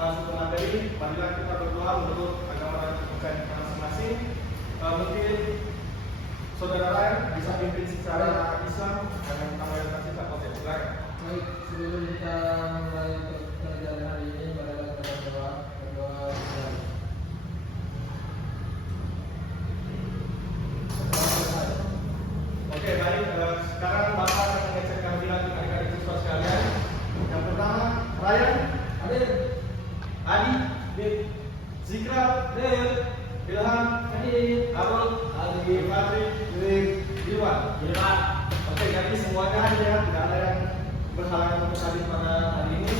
masuk ke materi, marilah kita berdoa menurut agama dan kepercayaan kita masing-masing. Mungkin Saudara Ryan bisa pimpin secara Islam dan yang mayoritas kita. Oke, silakan. Baik, sebelum kita mulai pelajaran hari ini, marilah kita berdoa. Oke, baik. Sekarang Bapak akan mengecek kehadiran adik-adik siswa sekalian. Yang pertama, Ryan, Hadir. Adi, Zikra, Ilham, Arul, Fatri, Irwan. Oke, jadi semuanya hadir ya, tidak ada yang berhalangan untuk hadir pada hari ini.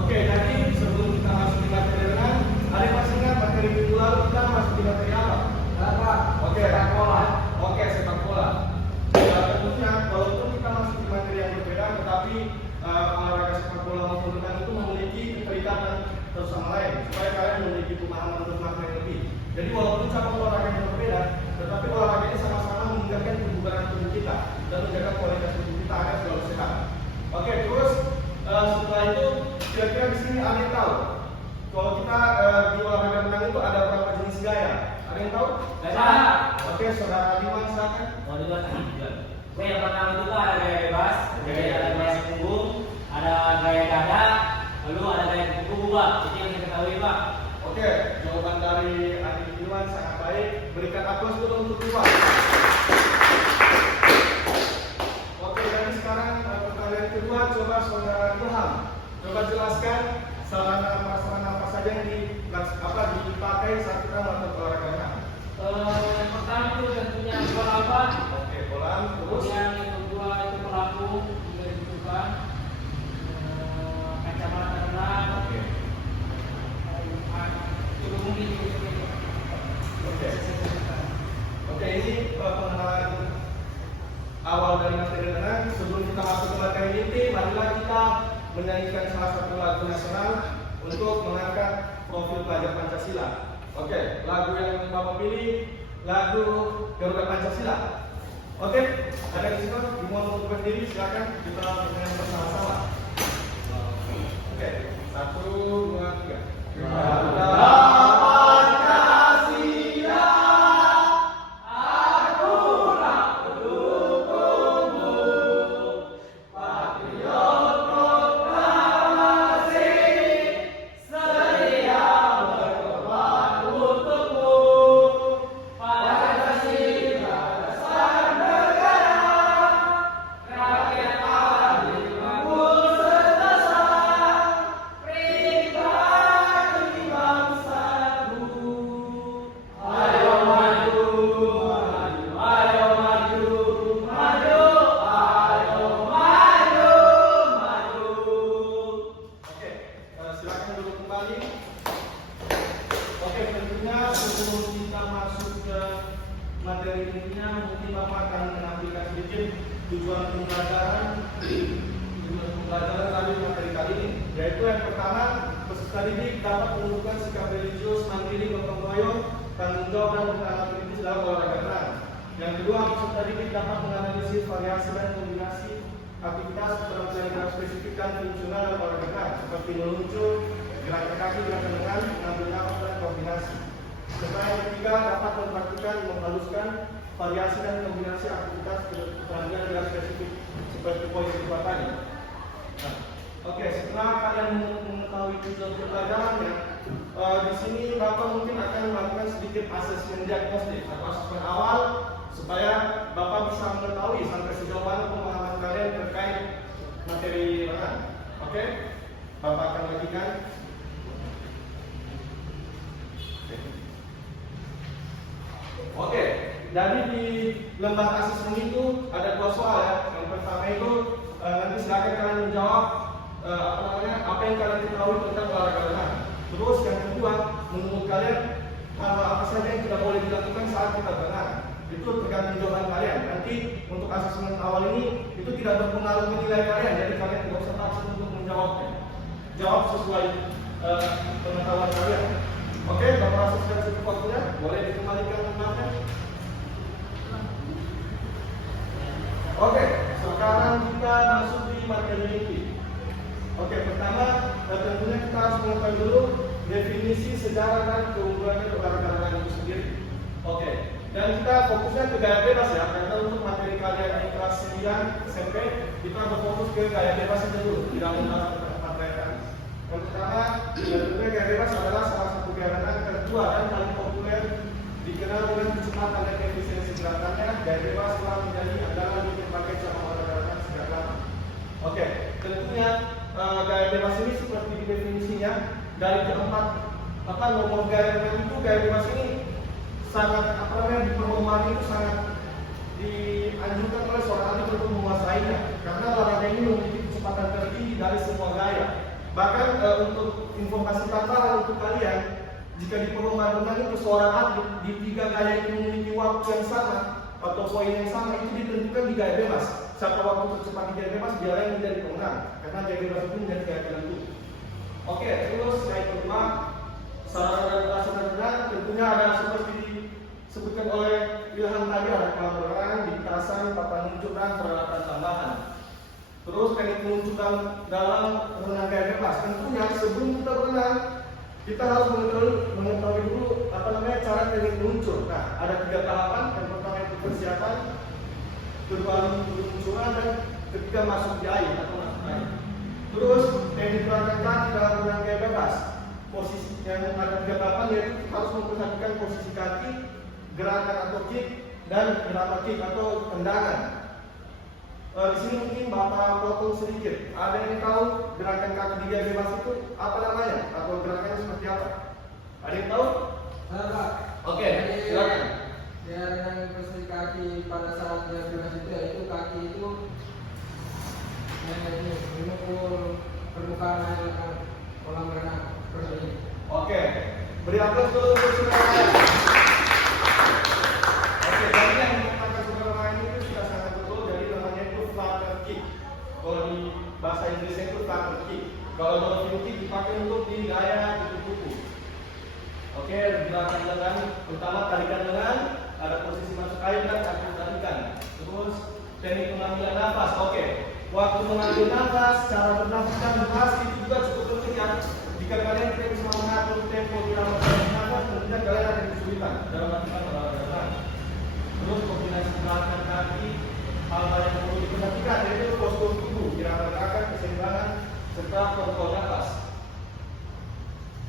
Oke, jadi sebelum kita masuk di materi renang, ada yang masih ingat materi minggu lalu kita masuk di materi apa? Oke, sepak bola. Oke, sepak bola. Ya, tentunya walaupun kita masuk di materi yang berbeda, tetapi olahraga sepak bola maupun renang itu memiliki keterikatan satu sama lain supaya kalian memiliki pemahaman untuk makna yang lebih. Jadi walaupun cabang olahraga yang berbeda, tetapi olahraga ini sama-sama meningkatkan kebugaran tubuh kita dan menjaga kualitas tubuh kita agar selalu sehat. Oke, terus setelah itu kira-kira di sini ada yang tahu kalau kita di olahraga renang itu ada berapa jenis gaya? Ada yang tahu? Oke, saudara Diwan silakan. Yang pertama itu ada gaya bebas, ada gaya punggung, ada gaya dada, lalu ada gaya kuku Pak. Itu yang kita ketahui Pak. Oke, jawaban dari adik Diwan sangat baik. Berikan aplaus dulu untuk Diwan. Oke, jadi sekarang pertanyaan kedua, coba saudara Ilham, coba jelaskan sarana-sarana apa saja yang dipakai saat kita melakukan olahraga renang. Yang pertama itu tentunya bola Pak. Oke, kolam, terus Kemudian yang kedua itu pelampung juga dibutuhkan. Kacamata renang. Oke. Itu mungkin. Oke, ini pengenalan awal dari materi renang. Sebelum kita masuk ke materi inti, marilah kita menyanyikan salah satu lagu nasional untuk mengangkat profil pelajar Pancasila. Oke, lagu yang Bapak pilih lagu Garuda Pancasila. Oke, ada di situ, dimohon untuk berdiri, silakan kita menyanyi bersama-sama. Oke, 1, 2, 3. Garuda variasi dan kombinasi aktivitas keterampilan yang spesifik seperti poin kedua tadi. Nah, oke, setelah kalian mengetahui tujuan pelajarannya, di sini Bapak mungkin akan melakukan sedikit asesmen diagnostik atau asesmen awal supaya Bapak bisa mengetahui sampai sejauh mana pemahaman kalian terkait materi renang. Oke, Bapak akan bagikan. Oke. Jadi di lembar asesmen itu ada 2 soal ya. Yang pertama itu nanti silakan kalian menjawab apa yang kalian ketahui tentang olahraga renang. Terus yang kedua, menurut kalian apa saja yang tidak boleh dilakukan saat kita berenang. Itu tergantung jawaban kalian. Nanti untuk asesmen awal ini itu tidak berpengaruh ke nilai kalian. Jadi kalian tidak usah takut untuk menjawabnya. Jawab sesuai pengetahuan kalian. Oke, Bapak asesmen cukup waktunya. Boleh dikembalikan lembarnya. Oke, sekarang kita masuk di materi inti. Oke, pertama tentunya kita harus mengetahui dulu definisi sejarah dan keunggulan olahraga itu sendiri. Oke, dan kita fokusnya ke gaya bebas ya, karena untuk materi kalian yang kelas 9 SMP kita berfokus ke gaya bebas saja dulu, tidak menggunakan materi tadi. Yang pertama, tentunya gaya bebas adalah salah satu gaya renang tertua dan paling populer, dikenal dengan kecepatan dan efisiensi gerakannya. Gaya bebas telah menjadi andalan di berbagai cabang olahraga renang sejak lama. Oke, tentunya gaya bebas ini seperti definisinya dari keempat nomor gaya renang itu, gaya bebas ini sangat di perlombaan itu sangat dianjurkan oleh seorang atlet untuk menguasainya karena olahraga ini memiliki kecepatan tertinggi dari semua gaya. Bahkan untuk informasi tambahan untuk kalian, jika di perlombaan renang itu seorang atlet di 3 gaya itu memiliki waktu yang sama atau poin yang sama, itu ditentukan di gaya bebas. Siapa waktu tercepat di gaya bebas, dia yang menjadi pemenang karena gaya bebas itu menjadi gaya penentu. Oke, terus yang kedua, sarana dan prasarana renang tentunya ada seperti disebutkan oleh Ilham tadi, ada kolam renang, lintasan, papan luncur dan peralatan tambahan. Terus teknik meluncuran dalam renang gaya bebas. Tentunya sebelum kita berenang, kita harus mengetahui dulu cara teknik meluncur. Nah, ada 3 tahapan. Yang pertama itu persiapan, kedua peluncuran, dan ketiga masuk di air atau masuk air. Terus teknik gerakan kaki dalam renang gaya bebas. Posisi yang ada 3 tahapan yaitu harus memperhatikan posisi kaki, gerakan atau kick, dan gerakan kick atau tendangan. Di sini mungkin Bapak potong sedikit. Ada yang tahu gerakan kaki di gaya bebas itu apa namanya atau gerakannya seperti apa? Ada yang tahu? Pak. Oke, silakan. Gaya renang posisi kaki pada saat gaya bebas itu kaki itu menukul permukaan air kolam renang seperti ini. Oke, beri aplaus dulu untuk saudara. Oke, jadi yang dikatakan saudara ini itu sudah sangat betul. Jadi namanya itu flutter kick. Kalau di bahasa Inggrisnya itu flutter kick. Kalau dolphin kick dipakai untuk di gaya kupu-kupu. Oke, gerakan lengan, pertama tarikan lengan, ada posisi masuk air dan akan tarikan. Terus teknik pengambilan nafas. Oke, waktu mengambil nafas, cara bernafas dan bernapas itu juga cukup penting ya. Jika kalian tidak bisa mengatur tempo di dalam nafas, tentunya kalian akan kesulitan dalam melakukan olahraga renang. Terus koordinasi gerakan kaki, hal-hal yang perlu diperhatikan yaitu postur tubuh, gerakan keseimbangan, serta kontrol nafas.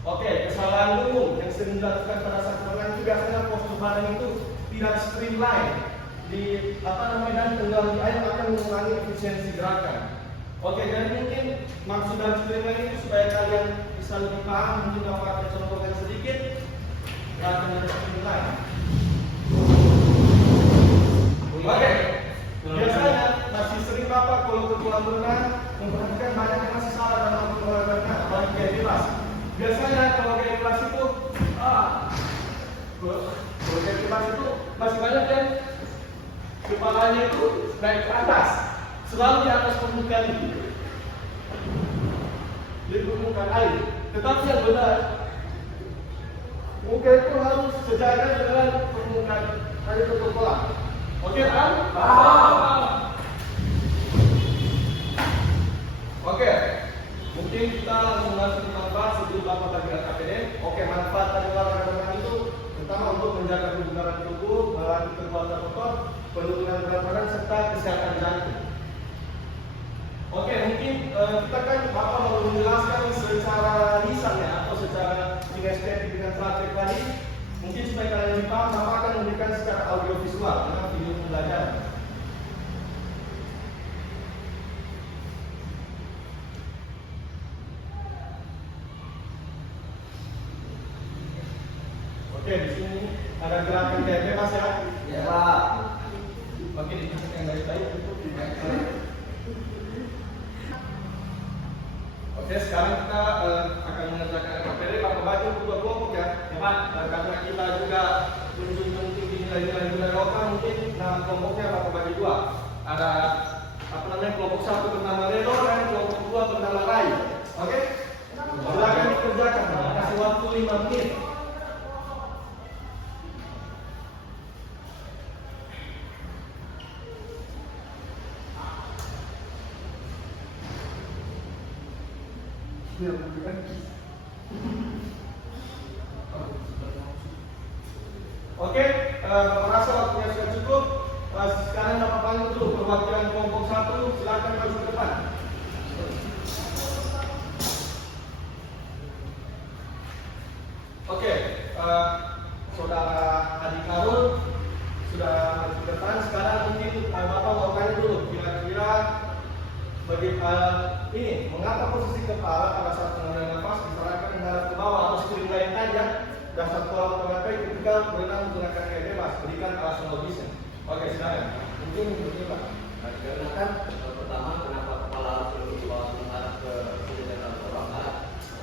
Oke, kesalahan umum yang sering dilakukan pada saat renang itu biasanya postur badan itu tidak streamline dan tenggelam di air akan mengurangi efisiensi gerakan. Oke, jadi mungkin maksud dari streamline itu supaya kalian bisa lebih paham, mungkin dapat akan contohkan sedikit gerakan dari streamline. Oke, biasanya masih sering Bapak kalau ke kolam renang memperhatikan banyak yang masih salah dalam olahraga renang, apalagi gaya bebas. Biasanya kalau gaya bebas itu, kalau gaya bebas itu masih banyak yang kepalanya itu naik ke atas, selalu di atas permukaan ini, di permukaan air. Tetapi yang benar, muka itu harus sejajar dengan permukaan air itu kolam. Oke, kan? Oke, mungkin kita langsung masuk ke manfaat sebelum Bapak bagian APD. Oke, manfaat dari olahraga renang itu pertama untuk menjaga kebugaran tubuh, melatih kekuatan otot, penurunan berat badan serta kesehatan jantung. Oke, mungkin kita kan Bapak mau menjelaskan secara lisan ya atau secara kinestetik dengan praktek tadi. Mungkin supaya kalian lebih paham, Bapak akan memberikan secara audio visual dengan video pembelajaran. Oke, di sini ada gerakan gaya bebas ya. Ya, Pak. Oke, dikasih yang baik-baik. Oke, sekarang kita akan mengerjakan materi Bapak bagi untuk kelompok ya. Pak, karena kita juga menunjukkan nilai-nilai lokal, mungkin nama kelompoknya Bapak bagi 2. Ada kelompok 1 bernama Reno dan kelompok 2 bernama Rai. Oke? Silakan dikerjakan. Kasih waktu 5 menit. Oke, merasa waktunya sudah cukup. Sekarang Bapak panggil dulu perwakilan kelompok 1, silakan maju ke depan. Oke, Saudara Adi Karun sudah maju ke depan. Sekarang mungkin Bapak mau tanya dulu, kira-kira ini mengapa posisi kepala pada saat mengambil nafas disarankan menghadap ke bawah atau sekeliling lainkan ya? Dasar pola pengapai ketika berenang menggunakan air bebas, berikan alasan logisnya. Oke, silakan. Mungkin begini Pak. Karena kan pertama kenapa kepala harus duduk di bawah sementara ke kiri dan orang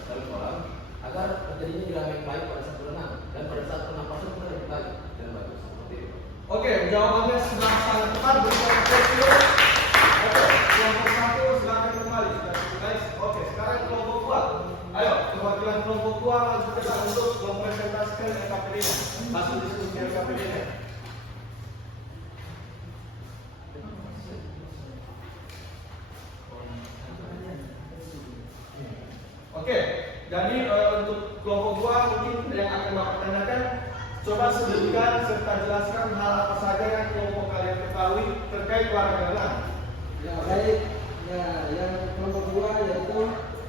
dari orang agar terjadinya dinamik baik pada saat berenang dan pada saat pernapasan pun lebih baik dan bagus seperti itu. Oke, jawabannya sudah sangat tepat. Berikan aplaus dulu. Oke, kelompok 1 silakan kembali. Sudah cukup guys. Oke, sekarang kelompok 2. Ayo, perwakilan kelompok 2 langsung kita untuk mempresentasikan LKPD-nya. Hasil diskusi LKPD-nya. Oke, jadi untuk kelompok 2 mungkin yang akan Bapak tanyakan, coba sebutkan serta jelaskan hal apa saja yang kelompok kalian ketahui terkait olahraga renang. Ya baik, ya yang kelompok 2 yaitu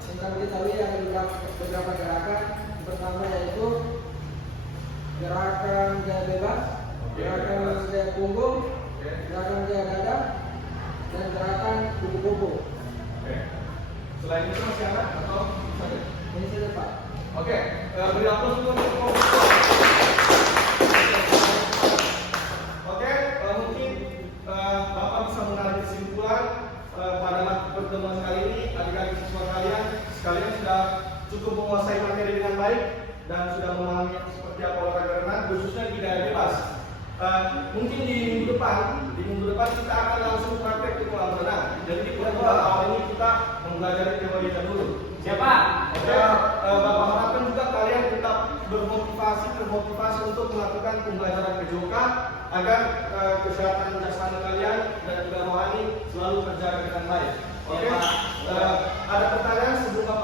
tentang diketahui ada beberapa gerakan. Pertama yaitu gerakan gaya bebas, gerakan gaya punggung, gerakan gaya dada, dan gerakan kupu-kupu. Oke. Selain itu masih ada atau saja? Ini saja Pak. Oke, beri aplaus dulu untuk kelompok 2. Oke, mungkin Bapak bisa menarik kesimpulan pada pertemuan kali ini adik-adik siswa kalian sekalian sudah cukup menguasai materi dengan baik dan sudah memahami seperti apa olahraga renang khususnya di gaya bebas. Mungkin di minggu depan kita akan langsung praktek di kolam renang. Jadi di pertemuan awal ini kita mempelajari teorinya dulu. Siapa? Oke, Bapak harapkan juga kalian tetap termotivasi untuk melakukan pembelajaran PJOK agar kesehatan jasmani kalian dan juga rohani selalu terjaga dengan baik. Oke, ada pertanyaan sebelum Bapak